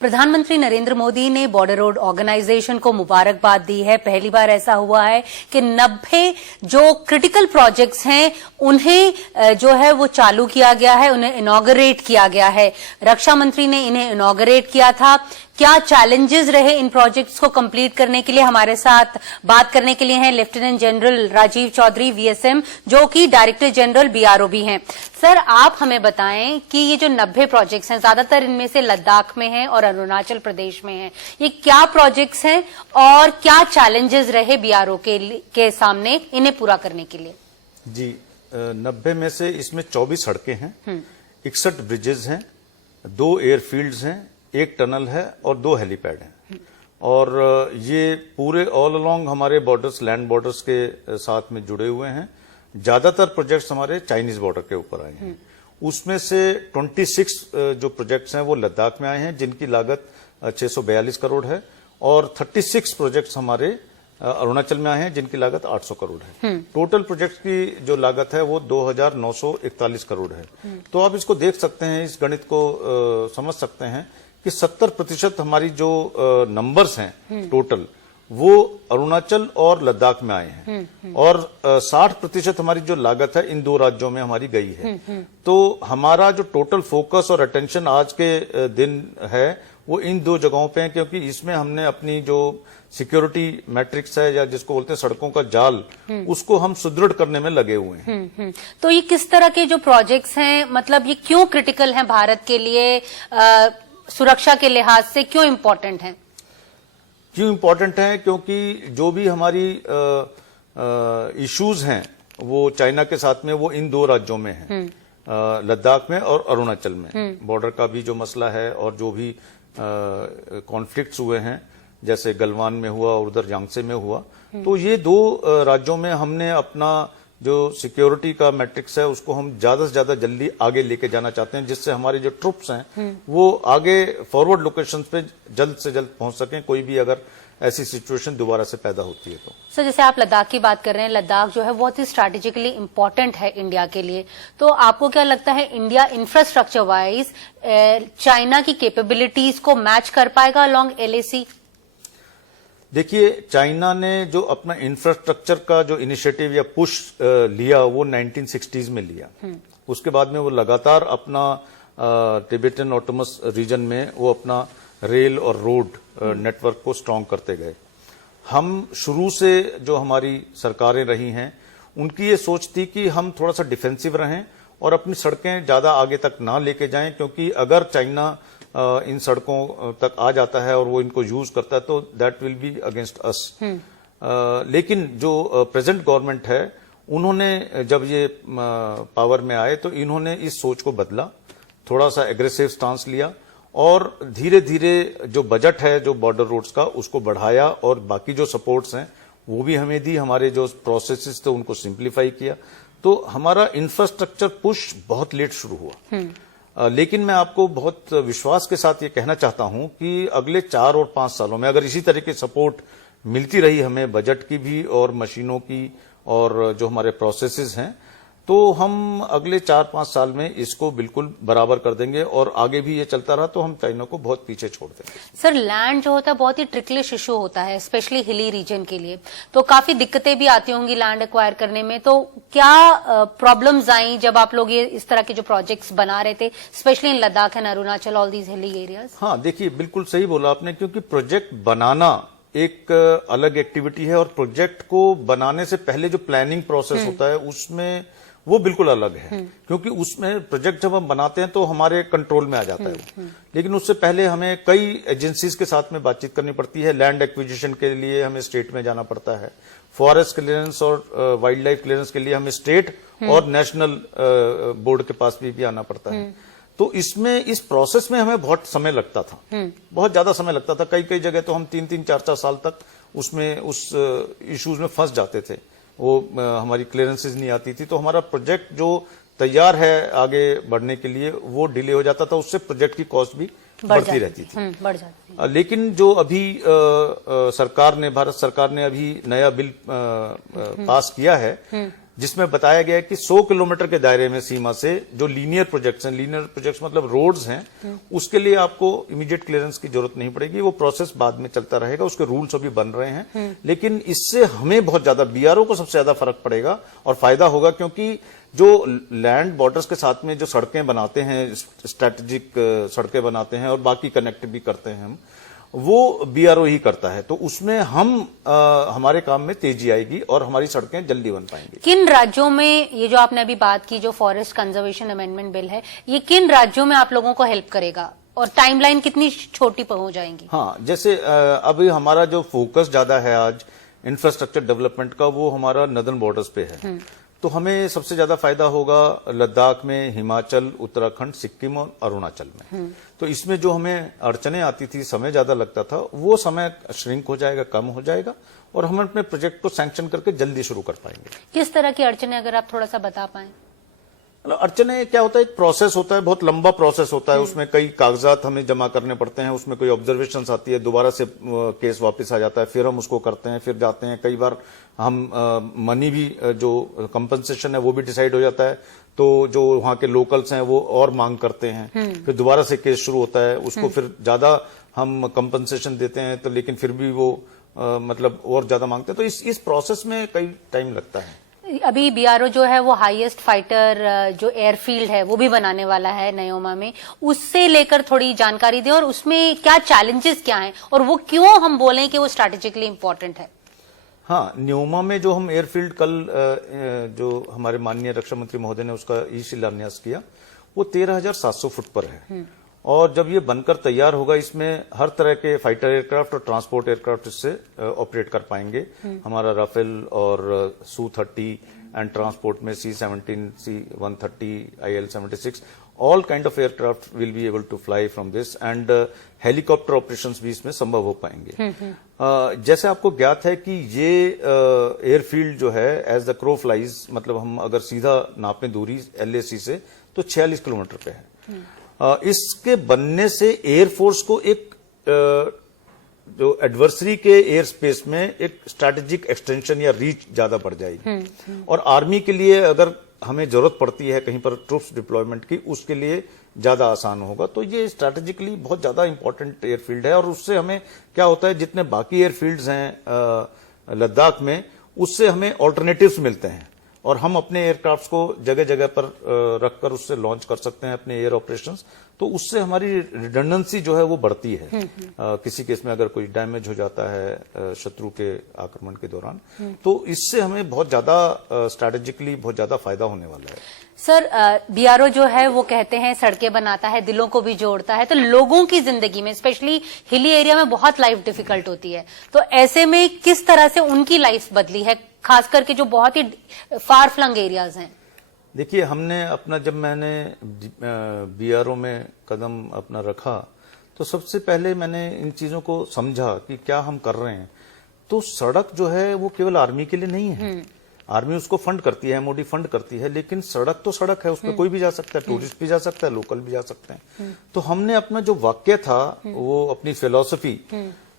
प्रधानमंत्री नरेंद्र मोदी ने border road organisation को मुबारकबाद दी है। पहली बार ऐसा हुआ है कि 90 जो क्रिटिकल प्रोजेक्ट्स हैं उन्हें जो है वो चालू किया गया है, उन्हें इनॉग्रेट किया गया है। रक्षा मंत्री ने इन्हें इनॉग्रेट किया था। क्या चैलेंजेस रहे इन प्रोजेक्ट्स को कंप्लीट करने के लिए? हमारे साथ बात करने के लिए हैं lieutenant general Rajiv Chaudhary VSM, जो कि डायरेक्टर जनरल बीआरओ भी हैं। सर, आप हमें बताएं कि ये जो 90 प्रोजेक्ट्स हैं, ज्यादातर इनमें से लद्दाख में हैं और अरुणाचल प्रदेश में हैं, ये क्या प्रोजेक्ट्स हैं और क्या चैलेंजेस रहे बीआरओ के सामने इन्हें पूरा करने के लिए? जी, 90 में से इसमें 24 सड़कें हैं, 61 ब्रिजेस हैं, 2 एयरफील्ड्स हैं, 1 टनल है और 2 हेलीपैड हैं। और ये पूरे ऑल अलोंग हमारे बॉर्डर्स, लैंड बॉर्डर्स के साथ में जुड़े हुए हैं। ज्यादातर प्रोजेक्ट्स हमारे चाइनीज बॉर्डर के ऊपर आए हैं। उसमें से 26 जो प्रोजेक्ट्स हैं वो लद्दाख में आए हैं, जिनकी लागत 642 करोड़ है, और 36 प्रोजेक्ट्स हमारे अरुणाचल में आए हैं, जिनकी लागत 800 करोड़ है। टोटल प्रोजेक्ट की जो लागत है वो 2941 करोड़ है। तो आप इसको देख सकते हैं, इस गणित को समझ सकते हैं कि 70% हमारी जो नंबर्स हैं टोटल, वो अरुणाचल और लद्दाख में आए हैं, और 60% हमारी जो लागत है इन 2 राज्यों में हमारी गई है। तो हमारा जो टोटल फोकस और अटेंशन आज के दिन है वो इन 2 जगहों पे है, क्योंकि इसमें हमने अपनी जो सिक्योरिटी मैट्रिक्स है, या जिसको बोलते हैं सड़कों का जाल, उसको हम सुदृढ़ करने में लगे हुए हैं। तो ये किस तरह के जो प्रोजेक्ट्स हैं, मतलब ये क्यों क्रिटिकल हैं भारत के लिए, सुरक्षा के लिहाज से क्यों इम्पोर्टेंट है? क्यों इम्पोर्टेंट है? क्योंकि जो भी हमारी इश्यूज हैं वो चाइना के साथ में वो इन 2 राज्यों में है, लद्दाख में और अरुणाचल में। बॉर्डर का भी जो मसला है और जो भी कॉन्फ्लिक्ट्स हुए हैं, जैसे गलवान में हुआ और उधर यांगसे में हुआ, तो ये 2 राज्यों में हमने अपना जो सिक्योरिटी का मैट्रिक्स है उसको हम ज्यादा से ज्यादा जल्दी आगे लेके जाना चाहते हैं, जिससे हमारे जो ट्रुप्स हैं वो आगे फॉरवर्ड लोकेशंस पे जल्द से जल्द पहुंच सकें, कोई भी अगर ऐसी सिचुएशन दोबारा से पैदा होती है तो। सर, जैसे आप लद्दाख की बात कर रहे हैं, लद्दाख जो है बहुत ही स्ट्रैटेजिकली इंपॉर्टेंट है इंडिया के लिए, तो आपको क्या लगता है इंडिया इंफ्रास्ट्रक्चर वाइज चाइना की कैपेबिलिटीज को मैच कर पाएगा अलोंग एलएसी? देखिए, चाइना ने जो अपना इंफ्रास्ट्रक्चर का जो इनिशिएटिव या पुश लिया वो 1960s में लिया। उसके बाद में वो लगातार अपना तिब्बतन ऑटोनमस रीजन में वो अपना रेल और रोड नेटवर्क को स्ट्रांग करते गए। हम शुरू से जो हमारी सरकारें रही हैं उनकी ये सोच थी कि हम थोड़ा सा डिफेंसिव रहें और अपनी सड़कें ज्यादा आगे तक ना लेके जाएं, क्योंकि अगर चाइना इन सड़कों तक आ जाता है और वो इनको यूज करता है तो that will be against us. लेकिन जो प्रेजेंट गवर्नमेंट है, उन्होंने जब ये पावर में आए तो इन्होंने इस सोच को बदला, थोड़ा सा एग्रेसिव स्टांस लिया और धीरे धीरे जो बजट है जो बॉर्डर रोड्स का उसको बढ़ाया, और बाकी जो सपोर्ट्स हैं वो भी हमें दी, हमारे जो प्रोसेसेस थे उनको सिंप्लीफाई किया। तो हमारा इंफ्रास्ट्रक्चर पुश बहुत लेट शुरू हुआ। लेकिन मैं आपको बहुत विश्वास के साथ ये कहना चाहता हूं कि अगले 4 और 5 सालों में अगर इसी तरह की सपोर्ट मिलती रही हमें, बजट की भी और मशीनों की और जो हमारे प्रोसेसेस हैं, तो हम अगले 4-5 साल में इसको बिल्कुल बराबर कर देंगे, और आगे भी ये चलता रहा तो हम चाइना को बहुत पीछे छोड़ देंगे। सर, लैंड जो होता है बहुत ही ट्रिकलिश इशू होता है, स्पेशली हिली रीजन के लिए, तो काफी दिक्कतें भी आती होंगी लैंड एक्वायर करने में। तो क्या प्रॉब्लम्स आई जब आप लोग ये इस तरह के जो प्रोजेक्ट्स बना रहे थे, specially in Ladakh and Arunachal, all these hilly areas? हाँ, देखिए, बिल्कुल सही बोला आपने, क्योंकि प्रोजेक्ट बनाना एक अलग एक्टिविटी है और प्रोजेक्ट को बनाने से पहले जो प्लानिंग प्रोसेस होता है उसमें वो बिल्कुल अलग है। क्योंकि उसमें प्रोजेक्ट जब हम बनाते हैं तो हमारे कंट्रोल में आ जाता है, लेकिन उससे पहले हमें कई एजेंसीज के साथ में बातचीत करनी पड़ती है। लैंड एक्विजिशन के लिए हमें स्टेट में जाना पड़ता है, फॉरेस्ट क्लियरेंस और वाइल्ड लाइफ क्लियरेंस के लिए हमें स्टेट और नेशनल बोर्ड के पास भी आना पड़ता है। तो इसमें इस प्रोसेस में हमें बहुत समय लगता था, बहुत ज्यादा समय लगता था। कई कई जगह तो हम 3-3, 4-4 साल तक उसमें उस इश्यूज में फंस जाते थे, वो हमारी क्लियरेंसेज नहीं आती थी, तो हमारा प्रोजेक्ट जो तैयार है आगे बढ़ने के लिए वो डिले हो जाता था, उससे प्रोजेक्ट की कॉस्ट भी बढ़ती रहती थी। बढ़ जाती। लेकिन जो अभी सरकार ने, भारत सरकार ने अभी नया बिल पास किया है, जिसमें बताया गया है कि 100 किलोमीटर के दायरे में सीमा से जो लीनियर प्रोजेक्ट्स हैं, लीनियर प्रोजेक्ट्स मतलब रोड्स हैं, उसके लिए आपको इमीडिएट क्लियरेंस की जरूरत नहीं पड़ेगी। वो प्रोसेस बाद में चलता रहेगा, उसके रूल्स अभी बन रहे हैं। लेकिन इससे हमें बहुत ज्यादा, बीआरओ को सबसे ज्यादा फर्क पड़ेगा और फायदा होगा, क्योंकि जो लैंड बॉर्डर्स के साथ में जो सड़कें बनाते हैं, स्ट्रेटेजिक सड़कें बनाते हैं और बाकी कनेक्ट भी करते हैं हम, वो बीआरओ ही करता है। तो उसमें हमारे काम में तेजी आएगी और हमारी सड़कें जल्दी बन पाएंगी। किन राज्यों में, ये जो आपने अभी बात की, जो फॉरेस्ट कंजर्वेशन अमेंडमेंट बिल है, ये किन राज्यों में आप लोगों को हेल्प करेगा और टाइमलाइन कितनी छोटी हो जाएंगी? हाँ, जैसे अभी हमारा जो फोकस ज्यादा है आज इंफ्रास्ट्रक्चर डेवलपमेंट का, वो हमारा नदर्न बॉर्डर्स पे है। तो हमें सबसे ज्यादा फायदा होगा लद्दाख में, हिमाचल, उत्तराखंड, सिक्किम और अरुणाचल में। तो इसमें जो हमें अड़चने आती थी, समय ज्यादा लगता था, वो समय श्रिंक हो जाएगा, कम हो जाएगा और हम अपने प्रोजेक्ट को सैंक्शन करके जल्दी शुरू कर पाएंगे। किस तरह की अड़चने, अगर आप थोड़ा सा बता पाएं? अड़चने क्या होता है, एक प्रोसेस होता है, बहुत लंबा प्रोसेस होता है, उसमें कई कागजात हमें जमा करने पड़ते हैं, उसमें कोई ऑब्जर्वेशंस आती है, दोबारा से केस वापस आ जाता है, फिर हम उसको करते हैं, फिर जाते हैं, कई बार हम मनी भी, जो कंपनसेशन है वो भी डिसाइड हो जाता है, तो जो वहां के लोकल्स हैं वो और मांग करते हैं, फिर दोबारा से केस शुरू होता है, उसको फिर ज्यादा हम कंपनसेशन देते हैं, तो लेकिन फिर भी वो मतलब और ज्यादा मांगते हैं। तो इस प्रोसेस में कई टाइम लगता है। अभी बीआरओ जो है वो हाईएस्ट फाइटर जो एयरफील्ड है वो भी बनाने वाला है नयोमा में, उससे लेकर थोड़ी जानकारी दें और उसमें क्या चैलेंजेस क्या हैं और वो क्यों हम बोलें कि वो स्ट्रैटेजिकली इंपॉर्टेंट है। हाँ, न्योमा में जो हम एयरफील्ड कल जो हमारे माननीय रक्षा मंत्री महोदय ने उसका ई शिलान्यास किया, वो 13,700 फुट पर है। और जब ये बनकर तैयार होगा, इसमें हर तरह के फाइटर एयरक्राफ्ट और ट्रांसपोर्ट एयरक्राफ्ट इससे ऑपरेट कर पाएंगे। हमारा राफेल और Su-30 एंड ट्रांसपोर्ट में C-17, C-130, IL-76 all kind of aircraft will be able to fly from this and helicopter operations भी इसमें संभव हो पाएंगे। जैसे आपको ज्ञात है कि ये एयरफील्ड जो है एज द क्रो फ्लाइज, मतलब हम अगर सीधा नापें दूरी LAC से तो 46 किलोमीटर पे है। इसके बनने से एयरफोर्स को एक जो एडवर्सरी के एयर स्पेस में एक स्ट्रैटेजिक एक्सटेंशन या रीच ज्यादा बढ़ जाएगी। और आर्मी के लिए अगर हमें जरूरत पड़ती है कहीं पर ट्रूप्स डिप्लॉयमेंट की, उसके लिए ज्यादा आसान होगा। तो ये स्ट्रैटेजिकली बहुत ज्यादा इंपॉर्टेंट एयरफील्ड है और उससे हमें क्या होता है, जितने बाकी एयरफील्ड्स हैं लद्दाख में, उससे हमें ऑल्टरनेटिव्स मिलते हैं और हम अपने एयरक्राफ्ट्स को जगह जगह पर रखकर उससे लॉन्च कर सकते हैं अपने एयर ऑपरेशंस। तो उससे हमारी रिडंडेंसी जो है वो बढ़ती है। किसी केस में अगर कोई डैमेज हो जाता है शत्रु के आक्रमण के दौरान, तो इससे हमें बहुत ज्यादा स्ट्रैटेजिकली बहुत ज्यादा फायदा होने वाला है। सर, बीआरओ जो है वो कहते हैं सड़कें बनाता है, दिलों को भी जोड़ता है, तो लोगों की जिंदगी में, स्पेशली हिली एरिया में, बहुत लाइफ डिफिकल्ट होती है। तो ऐसे में किस तरह से उनकी लाइफ बदली है, खास करके जो बहुत ही फार फ्लंग एरियाज हैं? देखिए, हमने अपना, जब मैंने बीआरओ में कदम अपना रखा, तो सबसे पहले मैंने इन चीजों को समझा कि क्या हम कर रहे हैं। तो सड़क जो है वो केवल आर्मी के लिए नहीं है, आर्मी उसको फंड करती है, MOD फंड करती है, लेकिन सड़क तो सड़क है, उसमें कोई भी जा सकता है, टूरिस्ट भी जा सकता है, लोकल भी जा सकते हैं। तो हमने अपना जो वाक्य था, वो अपनी फिलॉसफी,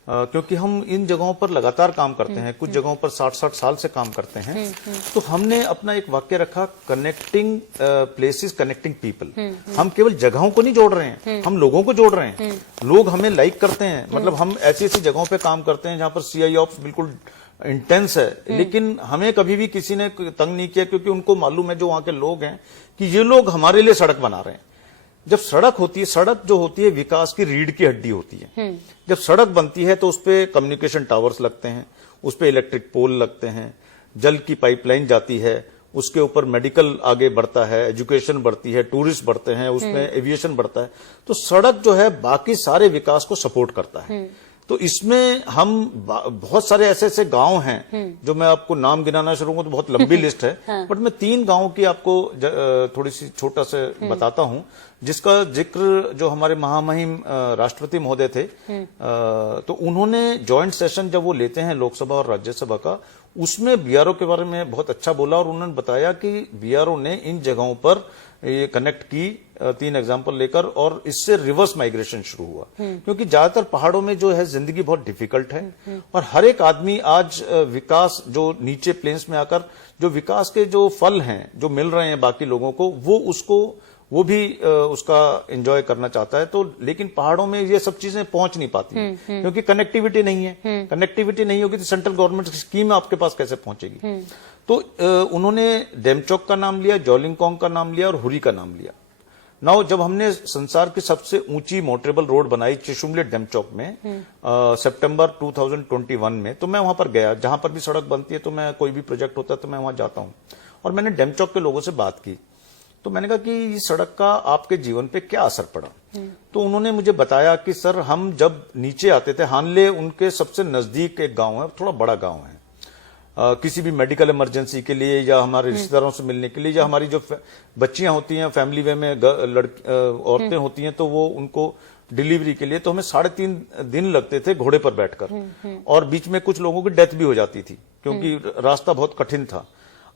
क्योंकि हम इन जगहों पर लगातार काम करते हैं, कुछ जगहों पर 60-60 साल से काम करते हैं, तो हमने अपना एक वाक्य रखा, कनेक्टिंग प्लेसेस कनेक्टिंग पीपल। हम केवल जगहों को नहीं जोड़ रहे हैं, हम लोगों को जोड़ रहे हैं। लोग हमें लाइक करते हैं, मतलब हम ऐसी ऐसी जगहों पे काम करते हैं जहां पर CI ऑप्स बिल्कुल इंटेंस है, लेकिन हमें कभी भी किसी ने तंग नहीं किया, क्योंकि उनको मालूम है, जो वहां के लोग हैं, कि ये लोग हमारे लिए सड़क बना रहे हैं। जब सड़क होती है, सड़क जो होती है विकास की रीढ़ की हड्डी होती है। जब सड़क बनती है तो उस पे कम्युनिकेशन टावर्स लगते हैं, उस पे इलेक्ट्रिक पोल लगते हैं, जल की पाइपलाइन जाती है, उसके ऊपर मेडिकल आगे बढ़ता है, एजुकेशन बढ़ती है, टूरिस्ट बढ़ते हैं, उसमें एविएशन बढ़ता है। तो सड़क जो है बाकी सारे विकास को सपोर्ट करता है। तो इसमें हम बहुत सारे ऐसे ऐसे गांव हैं, जो मैं आपको नाम गिनाना शुरू करूं तो बहुत लंबी लिस्ट है, बट मैं 3 गांवों की आपको थोड़ी सी छोटा से बताता हूं, जिसका जिक्र जो हमारे महामहिम राष्ट्रपति महोदय थे, तो उन्होंने जॉइंट सेशन जब वो लेते हैं लोकसभा और राज्यसभा का, उसमें बीआरओ के बारे में बहुत अच्छा बोला और उन्होंने बताया कि बीआरओ ने इन जगहों पर ये कनेक्ट की 3 एग्जांपल लेकर, और इससे रिवर्स माइग्रेशन शुरू हुआ। क्योंकि ज्यादातर पहाड़ों में जो है जिंदगी बहुत डिफिकल्ट है, और हर एक आदमी आज विकास जो नीचे प्लेन्स में आकर जो विकास के जो फल हैं जो मिल रहे हैं बाकी लोगों को, वो भी उसका एंजॉय करना चाहता है। तो लेकिन पहाड़ों में ये सब चीजें पहुंच नहीं पाती क्योंकि कनेक्टिविटी नहीं है। कनेक्टिविटी नहीं होगी तो सेंट्रल गवर्नमेंट की स्कीम आपके पास कैसे पहुंचेगी। तो उन्होंने डेमचौक का नाम लिया, जॉलिंगकोंग का नाम लिया और हुरी का नाम लिया। नाउ जब हमने संसार की सबसे ऊंची मोटरेबल रोड बनाई चिशुमले डेमचौक में सितंबर 2021 में, तो मैं वहां पर गया। जहां पर भी सड़क बनती है तो मैं, कोई भी प्रोजेक्ट होता है तो मैं वहां जाता हूं, और मैंने डेमचौक के लोगों से बात की। तो मैंने कहा कि इस सड़क का आपके जीवन पे क्या असर पड़ा। तो उन्होंने मुझे बताया कि सर, हम जब नीचे आते थे, हानले उनके सबसे नजदीक एक गांव है, थोड़ा बड़ा गांव है, किसी भी मेडिकल इमरजेंसी के लिए या हमारे रिश्तेदारों से मिलने के लिए, या हमारी जो बच्चियां होती हैं फैमिली वे में, औरतें होती हैं, तो वो उनको डिलीवरी के लिए, तो हमें 3.5 दिन लगते थे घोड़े पर बैठकर, और बीच में कुछ लोगों की डेथ भी हो जाती थी क्योंकि रास्ता बहुत कठिन था।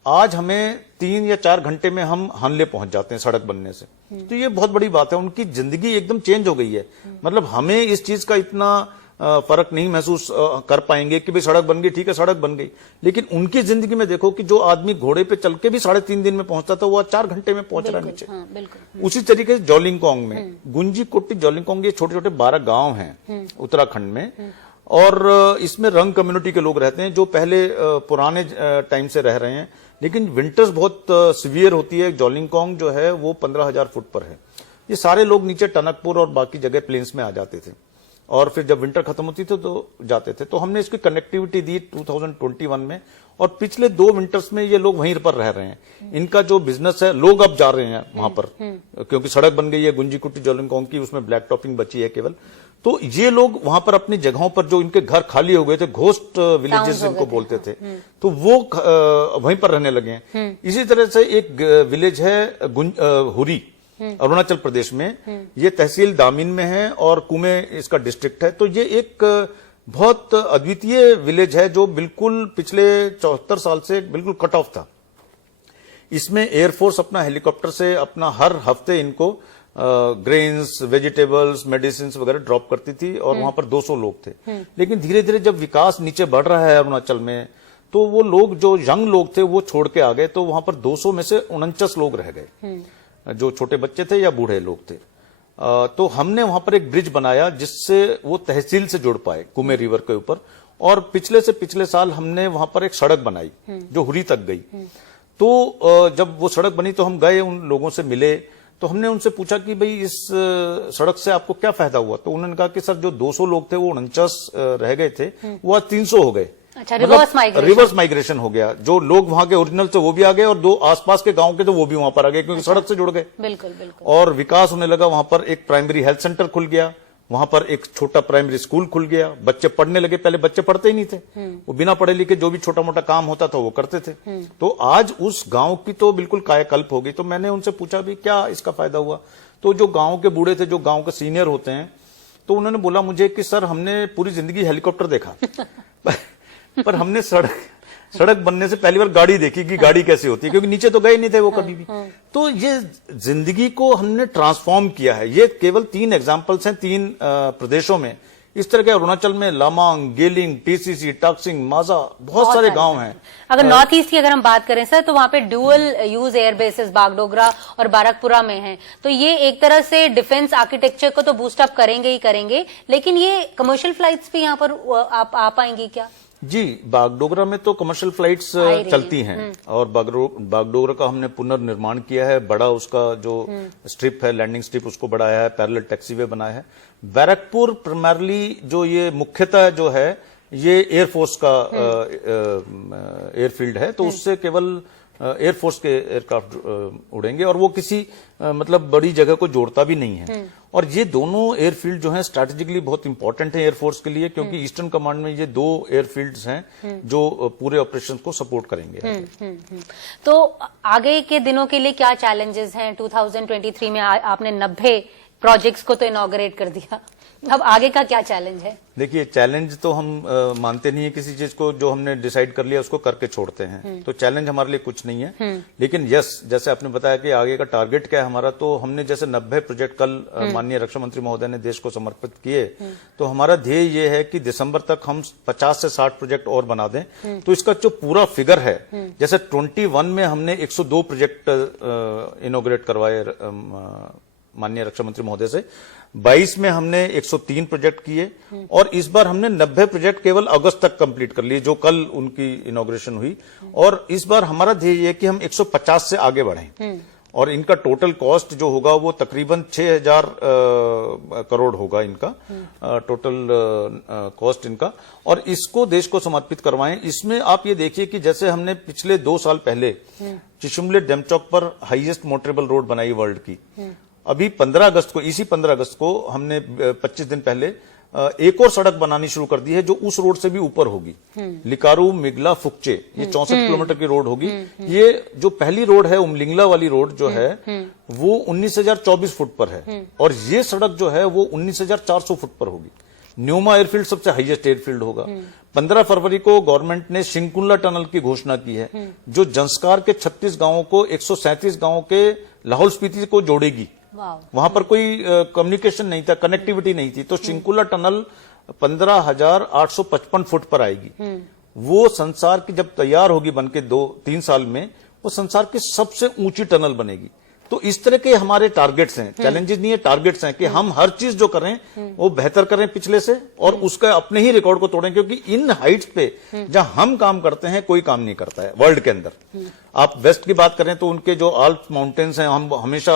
आज हमें 3 या 4 घंटे में हम हानले पहुंच जाते हैं सड़क बनने से। तो ये बहुत बड़ी बात है, उनकी जिंदगी एकदम चेंज हो गई है। मतलब हमें इस चीज का इतना फर्क नहीं महसूस कर पाएंगे कि भाई सड़क बन गई, ठीक है सड़क बन गई, लेकिन उनकी जिंदगी में देखो कि जो आदमी घोड़े पे चल के भी 3.5 दिन में पहुंचता था, वो आज 4 घंटे में पहुंच रहा है नीचे। बिल्कुल। उसी तरीके से जॉलिंगकोंग में, गुंजी कोटी जॉलिंगकोंग, ये छोटे छोटे 12 गांव हैं उत्तराखंड में, और इसमें रंग कम्युनिटी के लोग रहते हैं जो पहले पुराने टाइम से रह रहे हैं। लेकिन विंटर्स बहुत सीवियर होती है। जॉलिंगकोंग जो है वो 15,000 फुट पर है। ये सारे लोग नीचे टनकपुर और बाकी जगह प्लेन्स में आ जाते थे, और फिर जब विंटर खत्म होती थी तो जाते थे। तो हमने इसकी कनेक्टिविटी दी 2021 में, और पिछले 2 विंटर्स में ये लोग वहीं पर रह रहे हैं। इनका जो बिजनेस है, लोग अब जा रहे हैं वहां पर क्योंकि सड़क बन गई है गुंजी कुट्टी जॉलिंगकोंग की, उसमें ब्लैक टॉपिंग बची है केवल। तो ये लोग वहां पर अपनी जगहों पर, जो इनके घर खाली हो गए थे, घोस्ट विलेजेस इनको बोलते थे, तो वो वहीं पर रहने लगे हैं। इसी तरह से एक विलेज है हुरी, अरुणाचल प्रदेश में, ये तहसील दामिन में है और कुमे इसका डिस्ट्रिक्ट है। तो ये एक बहुत अद्वितीय विलेज है जो बिल्कुल पिछले 74 साल से बिल्कुल कट ऑफ था। इसमें एयरफोर्स अपना हेलीकॉप्टर से अपना हर हफ्ते इनको ग्रेन्स, वेजिटेबल्स, मेडिसिन वगैरह ड्रॉप करती थी, और वहां पर 200 लोग थे। लेकिन धीरे धीरे जब विकास नीचे बढ़ रहा है अरुणाचल में, तो वो लोग जो यंग लोग थे वो छोड़ के आ गए। तो वहां पर 200 में से 49 लोग रह गए, जो छोटे बच्चे थे या बूढ़े लोग थे। तो हमने वहां पर एक ब्रिज बनाया जिससे वो तहसील से जुड़ पाए कुमे रिवर के ऊपर, और पिछले से पिछले साल हमने वहां पर एक सड़क बनाई जो हुरी तक गई। तो जब वो सड़क बनी तो हम गए, उन लोगों से मिले, तो हमने उनसे पूछा कि भाई इस सड़क से आपको क्या फायदा हुआ। तो उन्होंने कहा कि सर, जो 200 लोग थे वो 49 रह गए थे, वो आज 300 हो गए। अच्छा, रिवर्स माइग्रेशन हो गया। जो लोग वहां के ओरिजिनल थे वो भी आ गए, और 2 आसपास के गांव के तो वो भी वहां पर आ गए क्योंकि सड़क से जुड़ गए। बिल्कुल बिल्कुल। और विकास होने लगा। वहां पर एक प्राइमरी हेल्थ सेंटर खुल गया, वहां पर एक छोटा प्राइमरी स्कूल खुल गया, बच्चे पढ़ने लगे। पहले बच्चे पढ़ते ही नहीं थे, वो बिना पढ़े लिखे जो भी छोटा मोटा काम होता था वो करते थे। तो आज उस गांव की तो बिल्कुल कायाकल्प हो गई। तो मैंने उनसे पूछा भी क्या इसका फायदा हुआ। तो जो गांव के बूढ़े थे, जो गांव के सीनियर होते हैं, तो उन्होंने बोला मुझे कि सर, हमने पूरी जिंदगी हेलीकॉप्टर देखा पर हमने सड़क बनने से पहली बार गाड़ी देखी कि गाड़ी कैसे होती है, क्योंकि नीचे तो गए नहीं थे वो कभी भी। तो ये जिंदगी को हमने ट्रांसफॉर्म किया है। ये केवल 3 एग्जांपल्स हैं 3 प्रदेशों में। इस तरह के अरुणाचल में लामांग, गेलिंग, टीसीसी, टाक्सिंग, माजा, बहुत सारे गांव हैं। अगर नॉर्थ ईस्ट की अगर हम बात करें सर, तो वहां पे dual use air bases Bagdogra और बाराकपुरा में हैं। तो ये एक तरह से डिफेंस आर्किटेक्चर को तो बूस्ट अप करेंगे ही करेंगे, लेकिन ये कमर्शियल फ्लाइट्स भी यहाँ पर आप आ पाएंगी क्या? जी, बागडोगरा में तो कमर्शियल फ्लाइट्स चलती हैं, और बागडोगरा का हमने पुनर्निर्माण किया है। बड़ा उसका जो स्ट्रिप है, लैंडिंग स्ट्रिप, उसको बढ़ाया है, पैरेलल टैक्सीवे बनाया है। बैरकपुर प्राइमरली जो ये मुख्यतः जो है ये एयरफोर्स का एयरफील्ड है, तो उससे केवल एयरफोर्स के एयरक्राफ्ट उड़ेंगे, और वो किसी मतलब बड़ी जगह को जोड़ता भी नहीं है। और ये दोनों एयरफील्ड जो हैं स्ट्रैटेजिकली बहुत इंपॉर्टेंट है एयरफोर्स के लिए, क्योंकि ईस्टर्न कमांड में ये 2 एयरफील्ड्स हैं जो पूरे ऑपरेशन को सपोर्ट करेंगे। तो आगे के दिनों के लिए क्या चैलेंजेस हैं? 2023 में आपने 90 प्रोजेक्ट्स को तो इनॉग्रेट कर दिया। अब आगे का क्या चैलेंज है? देखिए, चैलेंज तो हम मानते नहीं है किसी चीज को, जो हमने डिसाइड कर लिया उसको करके छोड़ते हैं, तो चैलेंज हमारे लिए कुछ नहीं है। लेकिन यस, जैसे आपने बताया कि आगे का टारगेट क्या है हमारा, तो हमने जैसे 90 प्रोजेक्ट कल माननीय रक्षा मंत्री महोदय ने देश को समर्पित किए, तो हमारा ध्येय ये है कि दिसंबर तक हम 50 से 60 प्रोजेक्ट और बना दें। तो इसका जो पूरा फिगर है, जैसे 21 में हमने 102 प्रोजेक्ट इनॉग्रेट करवाए माननीय रक्षा मंत्री महोदय से, 22 में हमने 103 प्रोजेक्ट किए, और इस बार हमने 90 प्रोजेक्ट केवल अगस्त तक कंप्लीट कर लिए, जो कल उनकी इनॉग्रेशन हुई। और इस बार हमारा ध्येय है कि हम 150 से आगे बढ़ें, और इनका टोटल कॉस्ट जो होगा वो तकरीबन 6000 करोड़ होगा इनका टोटल कॉस्ट इनका, और इसको देश को समर्पित करवाएं। इसमें आप ये देखिए कि जैसे हमने पिछले 2 साल पहले चिशुमले डेमचौक पर हाईएस्ट मोटरेबल रोड बनाई वर्ल्ड की, अभी 15 अगस्त को, इसी 15 अगस्त को हमने 25 दिन पहले एक और सड़क बनानी शुरू कर दी है, जो उस रोड से भी ऊपर होगी। लिकारू मिगला फुकचे, ये 64 किलोमीटर की रोड होगी। ये जो पहली रोड है, उमलिंगला वाली रोड जो है, वो 19,024 फुट पर है, और ये सड़क जो है वो 19,400 फुट पर होगी। न्यूमा एयरफील्ड सबसे हाईएस्ट एयरफील्ड होगा। 15 फरवरी को गवर्नमेंट ने शिंकुल्ला टनल की घोषणा की है, जो जंस्कार के 36 गांवों को 137 गांवों के लाहौल स्पीति को जोड़ेगी। वहां पर कोई कम्युनिकेशन नहीं था, कनेक्टिविटी नहीं थी, तो शिंकुला टनल 15,855 फुट पर आएगी। वो संसार की जब तैयार होगी बनके 2-3 साल में, वो संसार की सबसे ऊंची टनल बनेगी। तो इस तरह के हमारे टारगेट्स हैं, चैलेंजेस नहीं है, टारगेट्स हैं कि हम हर चीज जो करें वो बेहतर करें पिछले से, और उसका अपने ही रिकॉर्ड को तोड़ें, क्योंकि इन हाइट्स पे जहां हम काम करते हैं कोई काम नहीं करता है वर्ल्ड के अंदर। आप वेस्ट की बात करें तो उनके जो आल्प्स माउंटेन्स हैं, हम हमेशा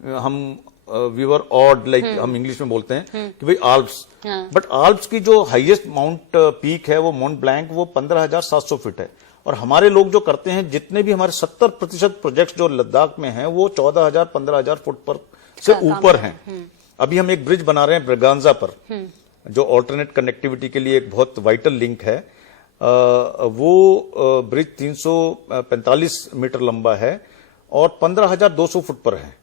वी वर ऑड, लाइक हम इंग्लिश में बोलते हैं कि भाई आल्प्स, बट आल्प्स की जो हाईएस्ट माउंट पीक है वो माउंट ब्लैंक, वो 15,700 फीट है। और हमारे लोग जो करते हैं, जितने भी हमारे 70% प्रोजेक्ट्स जो लद्दाख में हैं, वो 14,000-15,000 फुट पर से ऊपर हैं। अभी हम एक ब्रिज बना रहे हैं ब्रगांजा पर, जो ऑल्टरनेट कनेक्टिविटी के लिए एक बहुत वाइटल लिंक है। वो ब्रिज 345 मीटर लंबा है और 15,200 फुट पर है,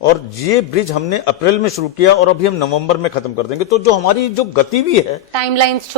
और ये ब्रिज हमने अप्रैल में शुरू किया और अभी हम नवंबर में खत्म कर देंगे। तो जो हमारी जो गति भी है, टाइमलाइंस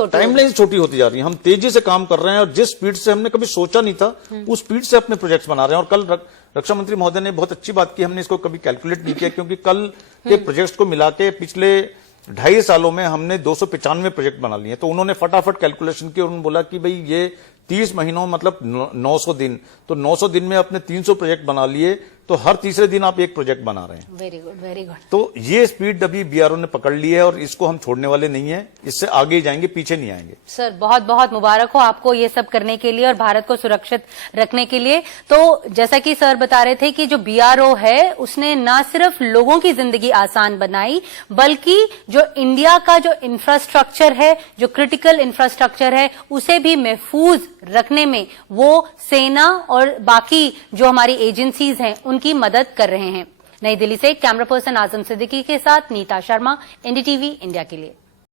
छोटी होती जा रही है, हम तेजी से काम कर रहे हैं, और जिस स्पीड से हमने कभी सोचा नहीं था उस स्पीड से अपने प्रोजेक्ट्स बना रहे हैं। और कल रक्षा मंत्री महोदय ने बहुत अच्छी बात की, हमने इसको कभी कैलकुलेट नहीं किया, क्योंकि कल के प्रोजेक्ट्स को मिला के पिछले 2.5 सालों में हमने 295 प्रोजेक्ट बना लिए। तो उन्होंने फटाफट कैलकुलेशन की और उन्होंने बोला कि भाई ये 30 महीनों मतलब 900 दिन, तो 900 दिन में अपने 300 प्रोजेक्ट बना लिए, तो हर तीसरे दिन आप एक प्रोजेक्ट बना रहे हैं। Very good, very good. तो ये स्पीड अभी बीआरओ ने पकड़ ली है, और इसको हम छोड़ने वाले नहीं है, इससे आगे जाएंगे, पीछे नहीं आएंगे। सर, बहुत बहुत मुबारक हो आपको ये सब करने के लिए और भारत को सुरक्षित रखने के लिए। तो जैसा कि सर बता रहे थे कि जो बीआरओ है, उसने ना सिर्फ लोगों की जिंदगी आसान बनाई, बल्कि जो इंडिया का जो इंफ्रास्ट्रक्चर है, जो क्रिटिकल इंफ्रास्ट्रक्चर है, उसे भी महफूज रखने में वो सेना और बाकी जो हमारी एजेंसीज हैं उनकी मदद कर रहे हैं। नई दिल्ली से कैमरा पर्सन आजम सिद्दीकी के साथ नीता शर्मा, एनडीटीवी इंडिया के लिए।